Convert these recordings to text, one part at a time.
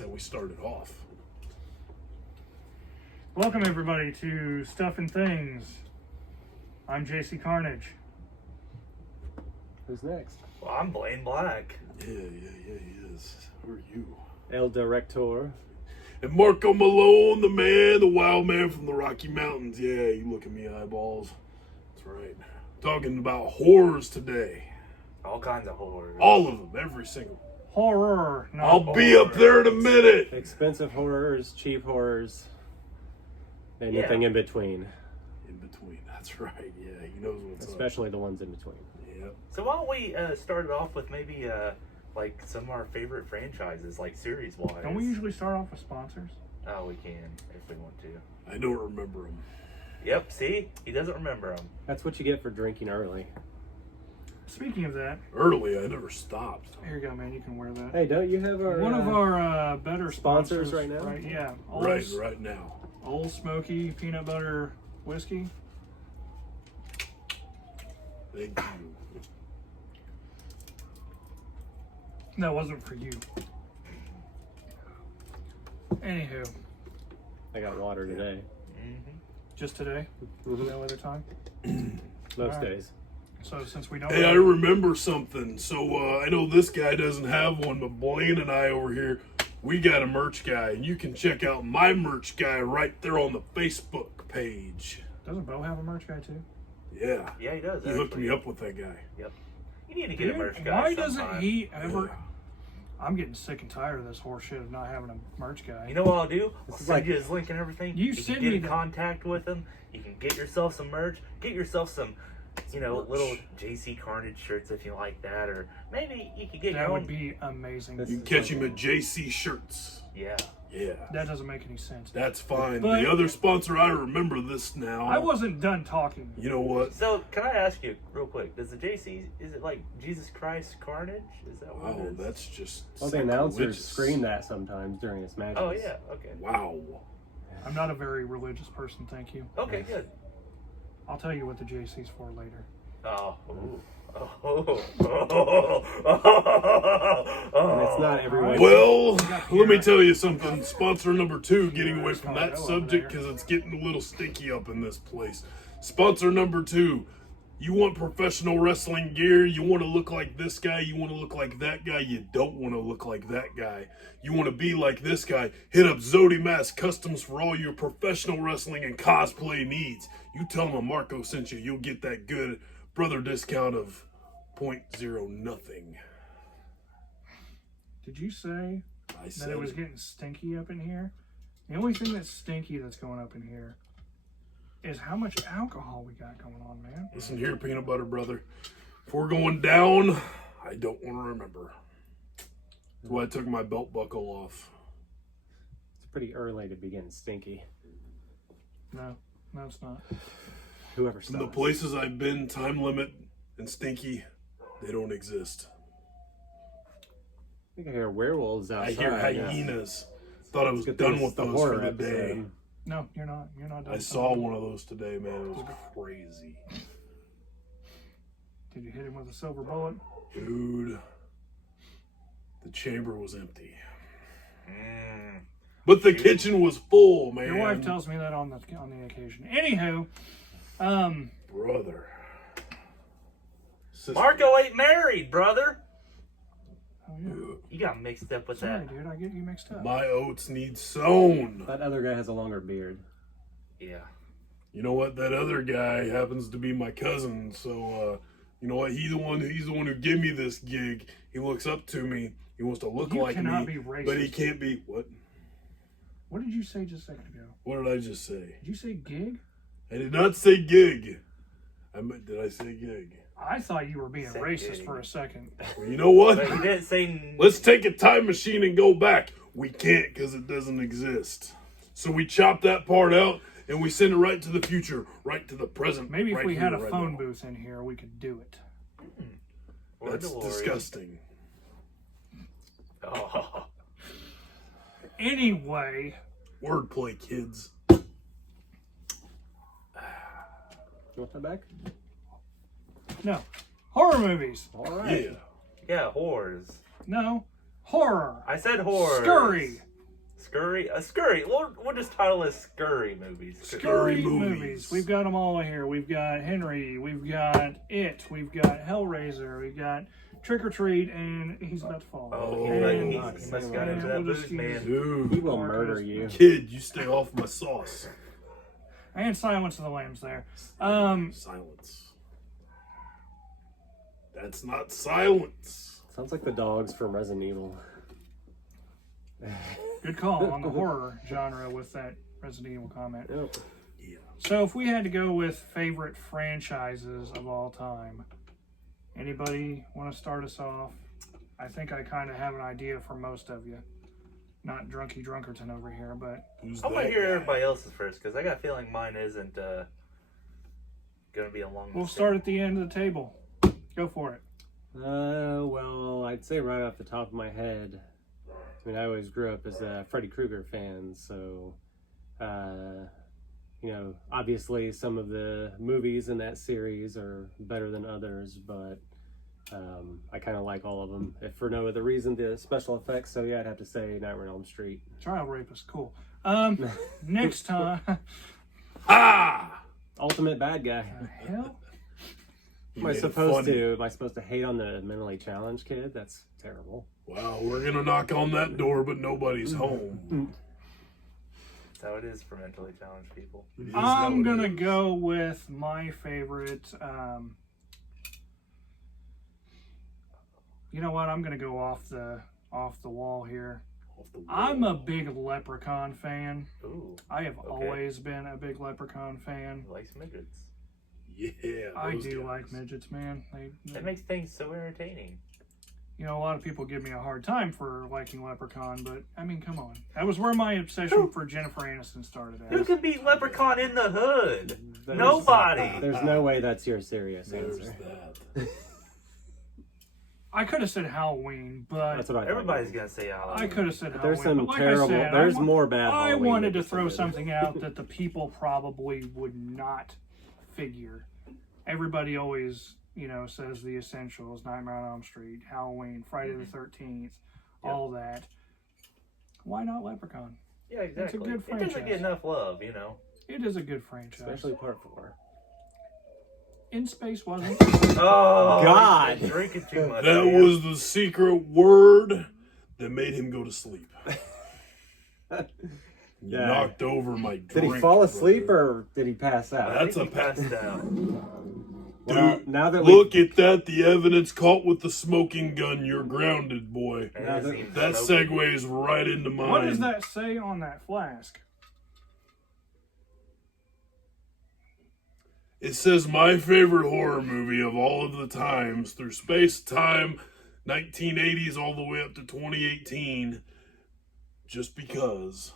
how we started off. Welcome everybody to Stuff and Things. I'm JC Carnage. Who's next? Well, I'm Blaine Black. Yeah, he is. Who are you? El Director. And Marco Malone, the man, the wild man from the Rocky Mountains. Yeah, you look at me eyeballs. That's right. Talking about horrors today. All kinds of horror. All of them, every single. Horror. Not I'll be up there in a minute. Expensive horrors, cheap horrors, anything in between. In between, that's right. Yeah, he knows what's Especially the ones in between. Yep. So why don't we start it off with maybe like some of our favorite franchises, like series-wise. Don't we usually start off with sponsors? Oh, we can if we want to. I don't remember him. Yep. See, he doesn't remember them. That's what you get for drinking early. Speaking of that, Early, I never stopped. here you go, man. You can wear that. Hey, don't you have our One of our better sponsors right now? Right, yeah. Right now. Old Smoky Peanut Butter Whiskey. Thank you. That wasn't for you. Anywho, I got water today. Mm-hmm. just today? No other time? Most Alright. days. So since we don't... Hey, I remember something. So I know this guy doesn't have one, but Blaine and I over here, we got a merch guy, and you can check out my merch guy right there on the Facebook page. Doesn't Bo have a merch guy too? Yeah. Yeah, he does. He hooked actually. me up with that guy. Yep. You need to get a merch guy. Why sometime. doesn't he ever... Yeah. I'm getting sick and tired of this horse shit of not having a merch guy. You know what I'll do? I'll is send like- you his link and everything. You You send can get me in the- contact with him. You can get yourself some merch. Get yourself some, Merch. little JC Carnage shirts if you like that, or maybe you could get That your would own. be amazing. This You is can catch like- him at JC Shirts. Yeah. Yeah. That doesn't make any sense. That's fine. But- the other sponsor, I remember this now. I wasn't done talking. You know what? So, can I ask you real quick? Does the JC, is it like Jesus Christ Carnage? Is that what Wow, it is? that's just. Well, the announcers sacrilegious. scream that sometimes during his matches. Oh yeah. Okay. Wow. I'm not a very religious person, thank you. Okay. Good. I'll tell you what the JC's for later. Oh. Ooh. And it's not everyone. Well, got let me here. tell you something. Sponsor number 2, getting away There's from Colorado that over subject there. because it's getting a little stinky up in this place. Sponsor number 2, you want professional wrestling gear, you want to look like this guy, you want to look like that guy, you don't want to look like that guy. You want to be like this guy, hit up Zodi Mask Customs for all your professional wrestling and cosplay needs. You tell them Marco sent you, you'll get that good brother discount of 0.0 nothing. Did you say I that said it was it. getting stinky up in here? The only thing that's stinky that's going up in here is how much alcohol we got going on, man. Listen here, peanut butter brother. If we're going down, I don't want to remember. That's why I took my belt buckle off. It's pretty early to be getting stinky. No, it's not. Whoever From the stops. places I've been, time limit and stinky, they don't exist. I think I hear werewolves I outside. hear hyenas. Thought I was Good done thing with it's the those for horror the day. episode. No, you're not. You're not done. I saw one of those today, man. It was crazy. Did you hit him with a silver bullet? Dude, the chamber was empty. Mm. But the kitchen was full, man. Your wife tells me that on the occasion. Anywho, Brother. Sister. Marco ain't married, brother. oh yeah. You got mixed up with Sorry, that. dude, I get you mixed up. My oats need sown. That other guy has a longer beard. Yeah. You know what? That other guy happens to be my cousin. So, you know what? He's the one who gave me this gig. He looks up to me. He wants to look You like cannot me, be racist. but he can't be. What? What did you say just a second ago? What did I just say? Did you say gig? I did not say gig. Did I say gig? I thought you were being Said racist gig. for a second. Well, you know what? But he didn't say. Let's take a time machine and go back. We can't because it doesn't exist. So we chop that part out and we send it right to the future, right to the present. Maybe if right we here, had a right phone now. booth in here, we could do it. Or That's DeLorean. disgusting. Oh. Anyway, Wordplay, kids. You want that back? no. Horror movies. All right. Yeah. Yeah, whores. No. Horror. I said whores. Scurry. Scurry? Scurry. We'll just title it Scurry movies. Scurry movies. movies. We've got them all here. We've got Henry. We've got It. We've got Hellraiser. We've got Trick or Treat, and he's about to fall. Oh, And- he must have got into that we'll just booze, man. use- Dude, He will murder you. kid, you stay off my sauce. And Silence of the Lambs there. Silence. That's not silence. Sounds like the dogs from Resident Evil. Good call on the horror genre with that Resident Evil comment. Yep. Yeah. So if we had to go with favorite franchises of all time, anybody want to start us off? I think I kind of have an idea for most of you. Not Drunky Drunkerton over here, but Who's I'm gonna that hear guy? everybody else's first because I got a feeling mine isn't gonna be along. we'll the start same. at the end of the table. Go for it. Well, I'd say right off the top of my head, I mean, I always grew up as a Freddy Krueger fan, so, you know, obviously some of the movies in that series are better than others, but I kind of like all of them. If for no other reason, the special effects, so yeah, I'd have to say Nightmare on Elm Street. Child rapist, cool. Next time. Ha! Ultimate bad guy. Hell? You Am I made it supposed funny. to? Am I supposed to hate on the mentally challenged kid? That's terrible. Wow, we're gonna knock on that door, but nobody's home. That's how it is for mentally challenged people. It is I'm how it gonna is. go with my favorite. You know what? I'm gonna go off the wall here. Off the wall. I'm a big Leprechaun fan. Ooh, I have Okay. always been a big Leprechaun fan. he likes midgets. Yeah, I those do guys. like midgets, man. That makes things so entertaining. You know, a lot of people give me a hard time for liking Leprechaun, but I mean, come on. That was where my obsession for Jennifer Aniston started Who at. could beat Leprechaun in the Hood? There's- Nobody. There's no way that's your serious There's answer. that. I could have said Halloween, but That's what I thought. Everybody's gonna say Halloween. I could have said There's Halloween. some but like terrible. I said, there's I wa- more bad. I Halloween wanted to movies throw than this. something out that the people probably would not figure. Everybody always, you know, says the essentials: Nightmare on Elm Street, Halloween, Friday the 13th, all that. Why not Leprechaun? Yeah, exactly. good It doesn't franchise. get enough love, you know. It is a good franchise. Especially part 4. In Space wasn't. Oh God. you're drinking too much. That man. was the secret word that made him go to sleep. You Yeah. knocked over my Did drink. he fall asleep brother. or did he pass out? That's I a think he passed out. Well, Dude, now that look at that. The evidence caught with the smoking gun. You're grounded, boy. And Now it that- seems That so- segues right into mine. What does that say on that flask? It says my favorite horror movie of all of the times through space, time, 1980s all the way up to 2018. Just because.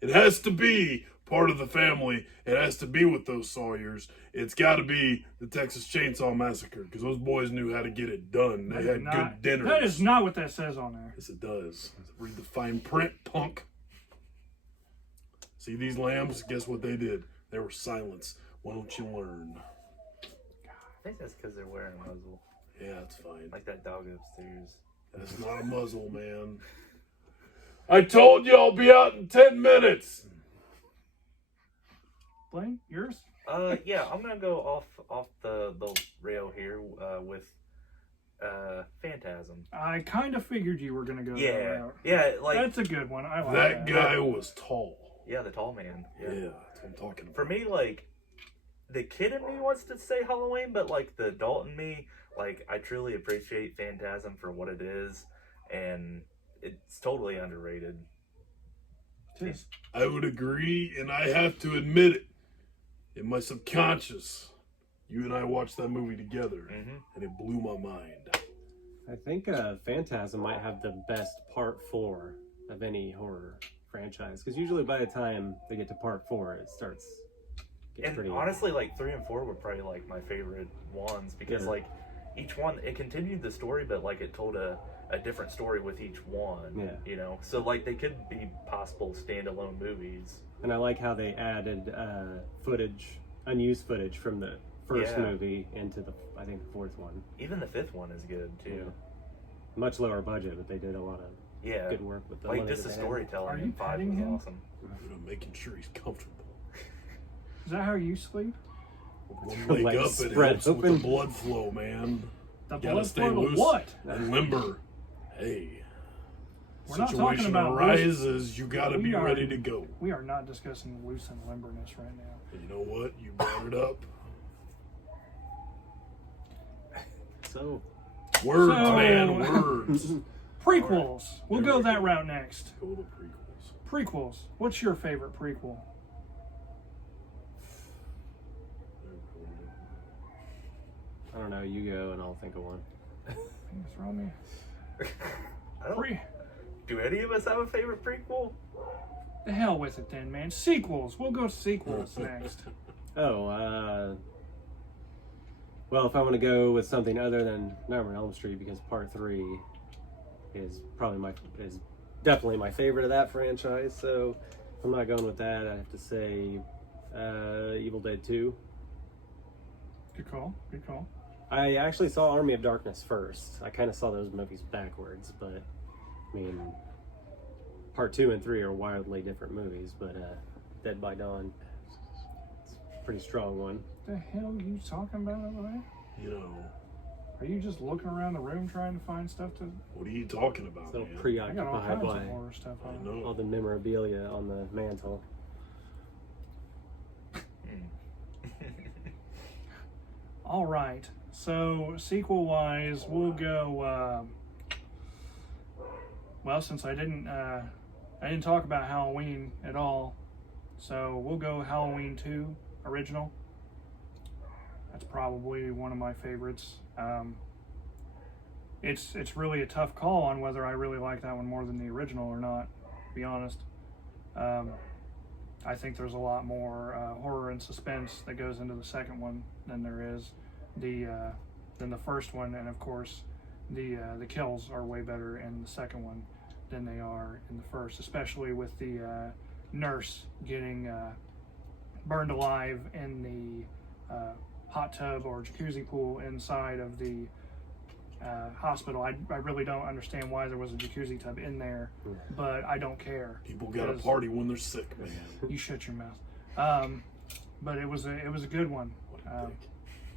It has to be part of the family. It has to be with those Sawyers. It's got to be the Texas Chainsaw Massacre because those boys knew how to get it done. They had good dinners. That is not what that says on there. Yes, it does. Read the fine print, punk. See these lambs? Guess what they did? They were silenced. Why don't you learn? I think that's because they're wearing a muzzle, Yeah, it's fine. like that dog upstairs. That's not a muzzle, man. I told you I'll be out in 10 minutes. Blaine, yours? Yeah, I'm gonna go off the rail here with Phantasm. I kind of figured you were going to go that Yeah, route. yeah, like That's a good one. I like That that. guy was tall. yeah, the tall man. Yeah, that's what I'm talking about. For me, like the kid in me wants to say Halloween, but like the adult in me, like I truly appreciate Phantasm for what it is, and it's totally underrated. It is. I would agree, and I have to admit it. In my subconscious, you and I watched that movie together, Mm-hmm. and it blew my mind. I think Phantasm might have the best part 4 of any horror franchise because usually by the time they get to part 4, it starts. Gets And pretty. honestly, like 3 and 4 were probably like my favorite ones because Yeah. like each one it continued the story, but like it told a different story with each one. Yeah. You know, so like they could be possible standalone movies. And I like how they added footage, unused footage from the first Yeah. movie into I think the 4th one. Even the 5th one is good too. Much lower budget, but they did a lot of Yeah. good work with the Like money just that the they had. storytelling Are you in 5 petting was him? awesome. I'm making sure he's comfortable. Is that how you sleep? Wake Legs up, it spread helps with open. the blood flow, man. The Gotta blood stay flow to loose what? and limber. Hey, We're not situation talking about arises, you gotta We be are- ready to go. We are not discussing loose and limberness right now. And you know what? You brought it up. So, Words, So- man, words. Prequels. We'll go that route next. Go to prequels. Prequels. What's your favorite prequel? I don't know. You go, and I'll think of one. You throw me. I don't, Pre- do any of us have a favorite prequel? The hell with it then, man. Sequels. We'll go sequels next. Oh, well, if I want to go with something other than Nightmare on Elm Street, because Part 3 is definitely my favorite of that franchise. So if I'm not going with that, I have to say Evil Dead 2. Good call. Good call. I actually saw Army of Darkness first. I kind of saw those movies backwards, but I mean, Part 2 and 3 are wildly different movies. But Dead by Dawn, it's a pretty strong one. The hell are you talking about over there? You know, Are you just looking around the room trying to find stuff to? what are you talking about, So man? I got all preoccupied kinds by of horror stuff I on. know. all the memorabilia on the mantle. All right. So sequel wise, we'll go. Well, since I didn't talk about Halloween at all, so we'll go Halloween 2 original. That's probably one of my favorites. It's really a tough call on whether I really like that one more than the original or not, to be honest. I think there's a lot more horror and suspense that goes into the second one than there is than the first one, and of course the kills are way better in the second one than they are in the first, especially with the nurse getting burned alive in the hot tub or jacuzzi pool inside of the hospital. I really don't understand why there was a jacuzzi tub in there, but I don't care. People got to Because- party when they're sick, man. You shut your mouth. But it was a good one. What a dick.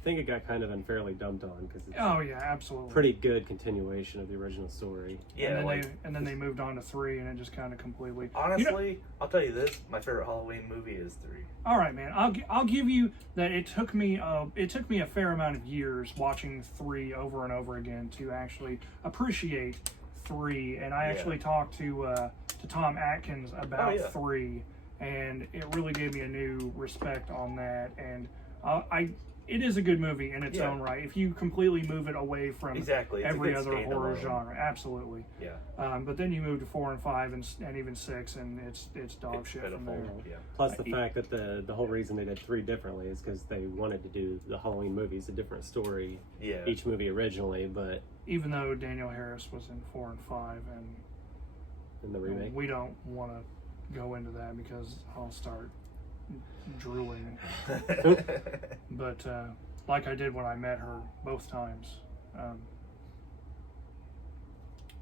I think it got kind of unfairly dumped on because it's Oh yeah, absolutely. a pretty good continuation of the original story. Yeah, and then they moved on to 3, and it just kind of completely. honestly, I'll tell you this: my favorite Halloween movie is 3. All right, man. I'll give you that. It took me a fair amount of years watching 3 over and over again to actually appreciate 3. And I actually talked to Tom Atkins about 3, and it really gave me a new respect on that. And it is a good movie in its own right if you completely move it away from Exactly. It's a every good other horror standalone. genre. Absolutely. Yeah. But then you move to 4 and 5 and even 6, and it's dog It's shit from pitiful. there. Yeah. Plus the fact that the whole reason they did 3 differently is because they wanted to do the Halloween movies a different story Yeah. each movie originally, but Even though Daniel Harris was in 4 and 5, and in the remake. we don't want to go into that because I'll start drooling. But like I did when I met her both times,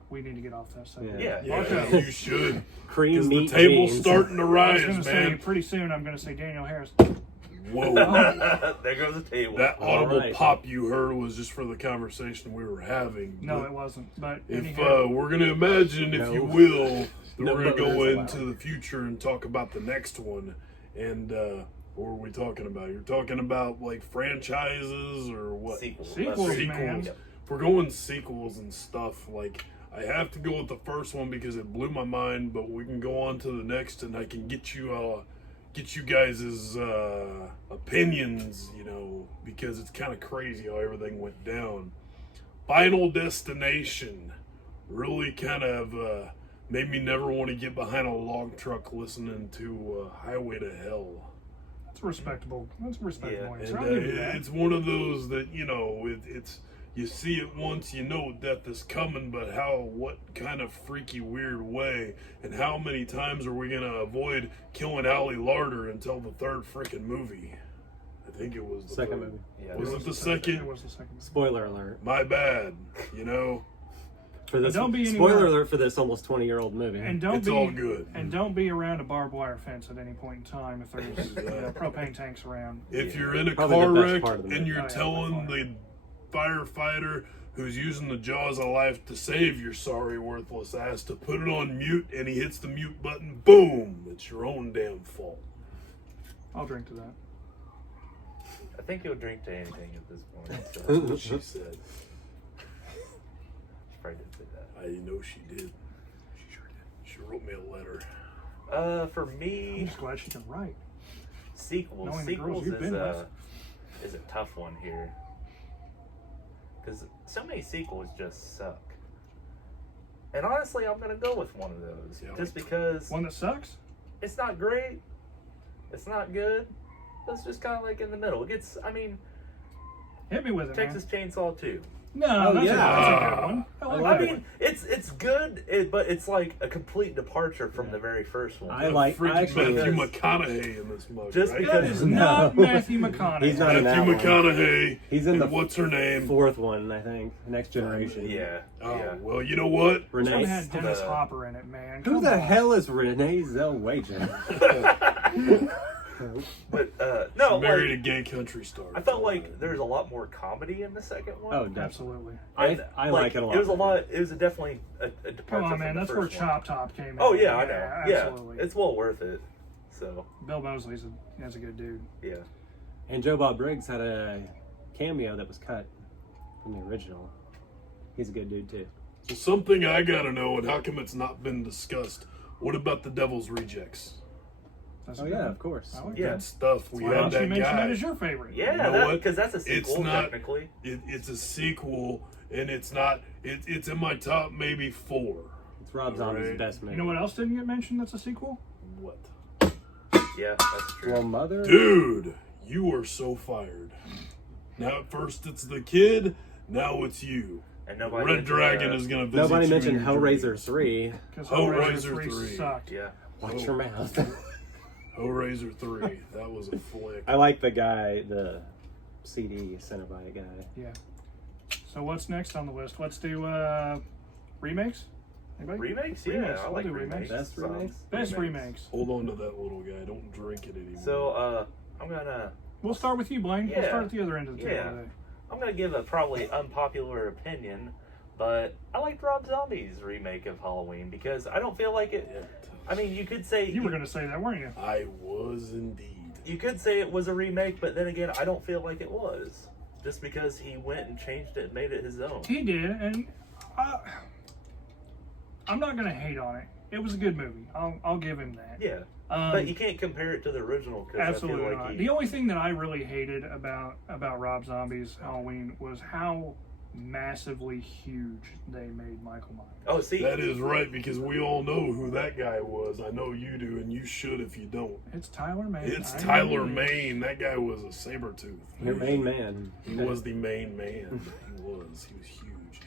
we need to get off that subject. Yeah. Yeah, Okay. you should. Cream Because the meat table's jeans. starting to I was rise, going to say man. pretty soon. I'm going to say Daniel Harris. Whoa. There goes the table. That All audible right. pop you heard was just for the conversation we were having. No, But it wasn't. But if anyhow, we're gonna imagine, if No. you will, that No we're gonna go boners into allowed. the future and talk about the next one, and what were we talking about? You're talking about like franchises or what? Sequels. Sequels, That's- man. Sequels. If we're going sequels and stuff, like I have to go with the first one because it blew my mind. But we can go on to the next, and I can get you guys' opinions, you know, because it's kind of crazy how everything went down. Final Destination really kind of made me never want to get behind a log truck listening to Highway to Hell. that's respectable. That's a respectable Yeah. answer. And I'll give you that. it's one of those that, you know, it's you see it once, you know death is coming, but what kind of freaky weird way, and how many times are we gonna avoid killing Allie Larder until the 3rd freaking movie? I think it was the Second 3rd. movie. Yeah. Was It it the It second? was the second. Spoiler alert. My bad, you know. For this, Don't be spoiler anywhere- alert for this almost 20-year-old movie. And don't It's be all good. And don't be around a barbed wire fence at any point in time if there's propane tanks around. If you're in a Probably car the best wreck part of the and movie. you're Oh, yeah, telling by the firefighter who's using the jaws of life to save your sorry worthless ass to put it on mute and he hits the mute button, boom, it's your own damn fault. I'll drink to that. I think he'll drink to anything at this point. So That's what she said. she probably did say that. I know she did. She sure did. She wrote me a letter. For I'm me, just glad she can write. sequels. Knowing the girls Sequels you've been is a tough one here. Because so many sequels just suck. And honestly, I'm going to go with one of those. Yeah. Just because One that sucks? it's not great, it's not good, it's just kind of like in the middle. It gets, Hit me with it, Texas Chainsaw 2. man. No, Oh, that's, yeah. that's a good one. I I like like that it. one. It's good, but it's like a complete departure from the very first one. I like- Freaking actually- Matthew McConaughey in this mug, Just right? That because- is No. not Matthew McConaughey. He's not in Matthew that one. McConaughey. He's in and the what's her name? 4th one, I think. Next Generation. Yeah. Oh, Yeah. well, you know what? This one Renee. had Dennis The- Hopper in it, man. Who Come the on. hell is Renee Zellweger? But no, Married a like, gay country star. I felt like there's a lot more comedy in the second one. Oh, definitely. Absolutely. And, I like it a lot. It was a lot. It was definitely a departure. Come on, from man. the That's where first one. Chop Top came in. Oh yeah, I know. Yeah, Absolutely. it's well worth it. So Bill Mosley's that's a good dude. yeah. And Joe Bob Briggs had a cameo that was cut from the original. He's a good dude, too. So something I gotta know, and how come it's not been discussed? What about the Devil's Rejects? That's Oh, a yeah, good of course. I like Yeah. That stuff. We Why had don't you that mention guy. it as your favorite? Yeah, You know what? because that's a It's sequel not- technically. It's a sequel, and it's not. It's in my top maybe 4. It's Rob Zombie's Right. best movie. You know what else didn't get mentioned that's a sequel? What? Yeah, that's true. Well, Mother? Dude, you are so fired. Now at first it's the kid, now it's you. And nobody Red mentioned, Dragon is gonna visit Nobody you mentioned in your Hellraiser dreams. 3. Because Hellraiser Hellraiser 3 3. sucked. Yeah. Watch your mouth. Hellraiser 3. That was a flick. I like the guy, the CD Cenobite guy. Yeah. So what's next on the list? Let's do remakes. Anybody? Remakes? Yeah, Remakes. I We'll like do remakes. Best Some remakes? Best remakes. Hold on to that little guy. Don't drink it anymore. So I'm gonna We'll start with you, Blaine. We'll Yeah. start at the other end of the table Yeah. today. give a probably unpopular opinion, but I liked Rob Zombie's remake of Halloween because I don't feel like it. I mean, you could say You were going to say that, weren't you? I was indeed. you could say it was a remake, but then again, I don't feel like it was. Just because he went and changed it and made it his own. He did, and I'm not going to hate on it. It was a good movie. I'll give him that. Yeah, but you can't compare it to the original because Absolutely I feel not. like The only thing that I really hated about Rob Zombie's Halloween was how massively huge they made Michael Myers. Oh, see, That is right, because we all know who that guy was. I know you do, and you should if you don't. It's Tyler Mane. It's I Tyler know. Mane. That guy was a saber tooth. Your main man. He was the main man. He was huge.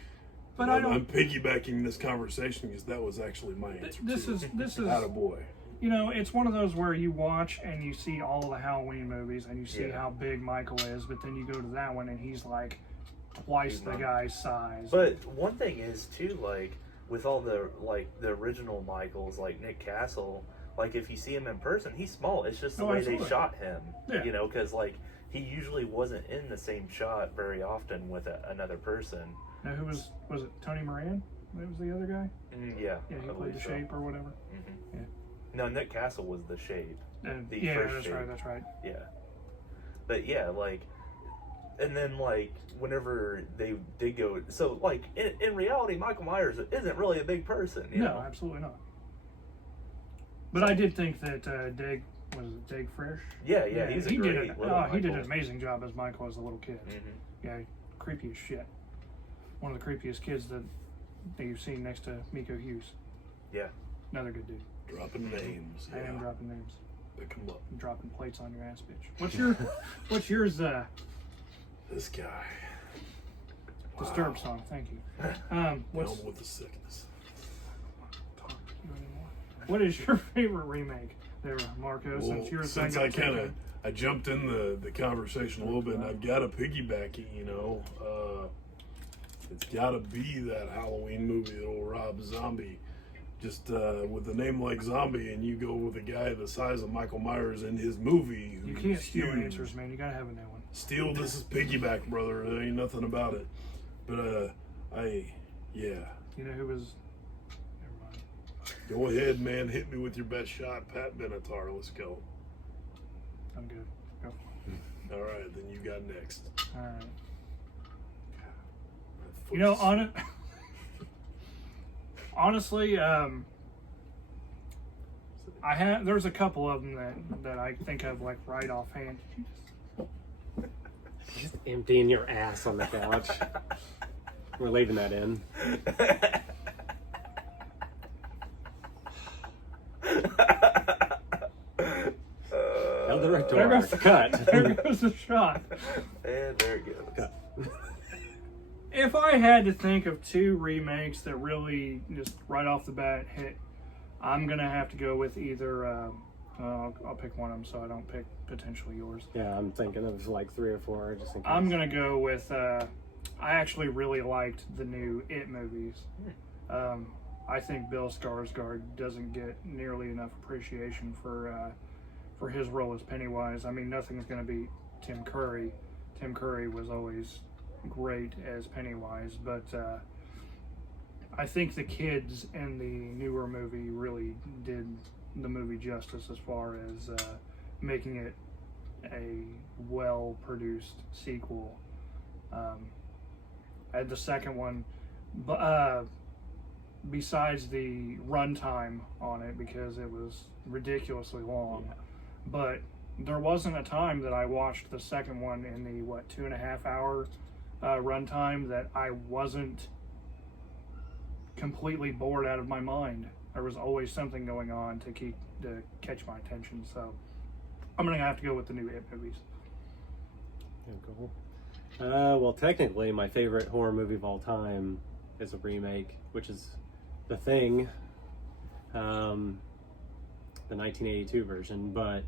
But And I I'm don't. piggybacking this conversation because that was actually my answer. This too. is Attaboy. you know, it's one of those where you watch and you see all the Halloween movies and you see Yeah. how big Michael is, but then you go to that one and he's like twice the guy's size. But one thing is too, like with all the original Michaels, like Nick Castle, like if you see him in person, he's small. It's just the way absolutely. they shot him, Yeah. you know, because like he usually wasn't in the same shot very often with another person. Now, who was it? Tony Moran? That was the other guy. Yeah, Yeah, he I played believe the so. Shape or whatever. Mhm. Yeah. No, Nick Castle was the Shape. And, The yeah, first that's Shape. right. That's right. Yeah, but yeah, like, and then like whenever they did go, so like in reality, Michael Myers isn't really a big person, you No, know. absolutely not. But I did think that Dag Fresh? Yeah, he's a he great did little he did an Michael. amazing job as Michael as a little kid. Mhm. Yeah, creepy as shit. One of the creepiest kids that you've seen next to Miko Hughes. Yeah. Another good dude. Dropping names. I am Yeah. dropping names. Pick 'em up. I'm dropping plates on your ass, bitch. What's yours? This guy. Disturbed song. Thank you. What's Down with the sickness. talk to you anymore? What is your favorite remake there, Marco? Well, Since you're a since second I kind of I jumped in the conversation a little bit, and I've got to piggyback it. You know, It's gotta be that Halloween movie that'll Rob Zombie. Just with a name like Zombie, and you go with a guy the size of Michael Myers in his movie. You can't steal huge. answers, man. You gotta have a new one. Steal, this is piggyback, brother. There ain't nothing about it. But yeah. You know who was? Never mind. Go ahead, man. Hit me with your best shot, Pat Benatar. Let's go. I'm good. Go. All right, then you got next. All right. That You know, foot's- honestly, there's a couple of them that I think of like right offhand. Just emptying your ass on the couch. We're leaving that in. El Director. Cut. There goes the shot. And there it goes. If I had to think of two remakes that really just right off the bat hit, I'm gonna have to go with either. I'll pick one of them so I don't pick potentially yours. Yeah, I'm thinking of like 3 or 4. Just in case. I'm gonna go with. I actually really liked the new It movies. I think Bill Skarsgård doesn't get nearly enough appreciation for his role as Pennywise. I mean, nothing's gonna beat Tim Curry. Tim Curry was always great as Pennywise, but I think the kids in the newer movie really did the movie justice as far as making it a well-produced sequel. And the second one, besides the runtime on it, because it was ridiculously long, but there wasn't a time that I watched the second one in the 2.5 hour runtime that I wasn't completely bored out of my mind. There was always something going on to catch my attention. So I'm gonna have to go with the new It movies. Yeah, cool. Well, technically, my favorite horror movie of all time is a remake, which is The Thing, the 1982 version. But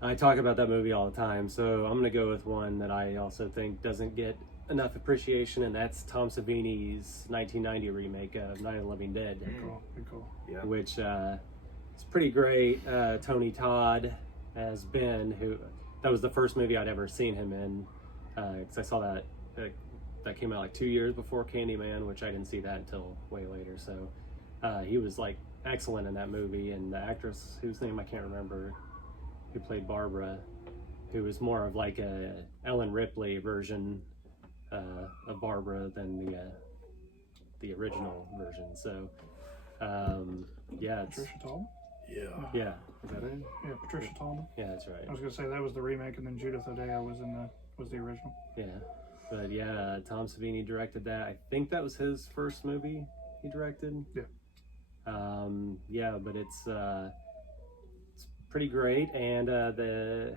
I talk about that movie all the time, so I'm going to go with one that I also think doesn't get enough appreciation, and that's Tom Savini's 1990 remake of Night of the Living Dead, Good call. Good call. Yeah. which is pretty great. Tony Todd as Ben, who that was the first movie I'd ever seen him in, because I saw that came out like 2 years before Candyman, which I didn't see that until way later. So he was like excellent in that movie, and the actress whose name I can't remember, who played Barbara, who was more of like a Ellen Ripley version of Barbara than the original version. So yeah, it's, Patricia Tallman? Yeah. yeah, is that it? Yeah, Patricia Tallman. Yeah, that's I right. was gonna say that was the remake, and then Judith O'Dea was the original. Yeah, but yeah, Tom Savini directed that. I think that was his first movie he directed. Yeah. Yeah, but it's pretty great, and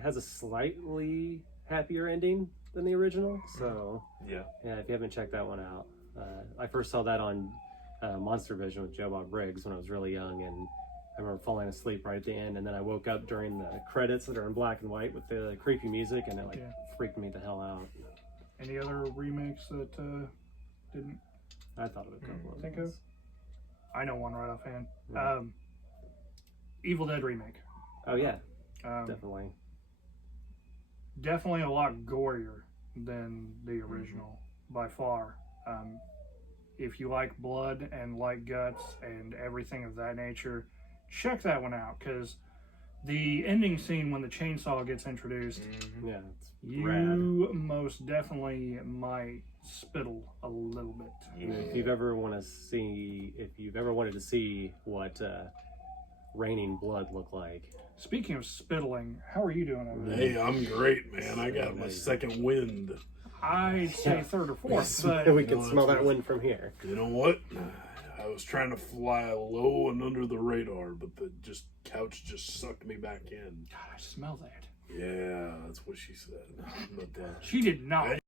has a slightly happier ending than the original. So Yeah. if you haven't checked that one out, I first saw that on Monster Vision with Joe Bob Briggs when I was really young, and I remember falling asleep right at the end, and then I woke up during the credits that are in black and white with the creepy music, and it freaked me the hell out. Any other remakes that didn't I thought of a couple of think those. of? I know one right offhand. Right. Evil Dead remake. Oh yeah, Um, definitely. a lot gorier than the original by far. If you like blood and like guts and everything of that nature, check that one out, because the ending scene when the chainsaw gets introduced, Yeah, it's you rad. most definitely might spittle a little bit. And if you've ever wanted to see what raining blood looked like, Speaking of spittling, how are you doing over there? Hey, I'm great, man. I got my second wind. I'd say third or fourth, but we can No, smell that's that wind from here. You know what? I was trying to fly low and under the radar, but the couch just sucked me back in. God, I smell that. Yeah, that's what she said. But She did not.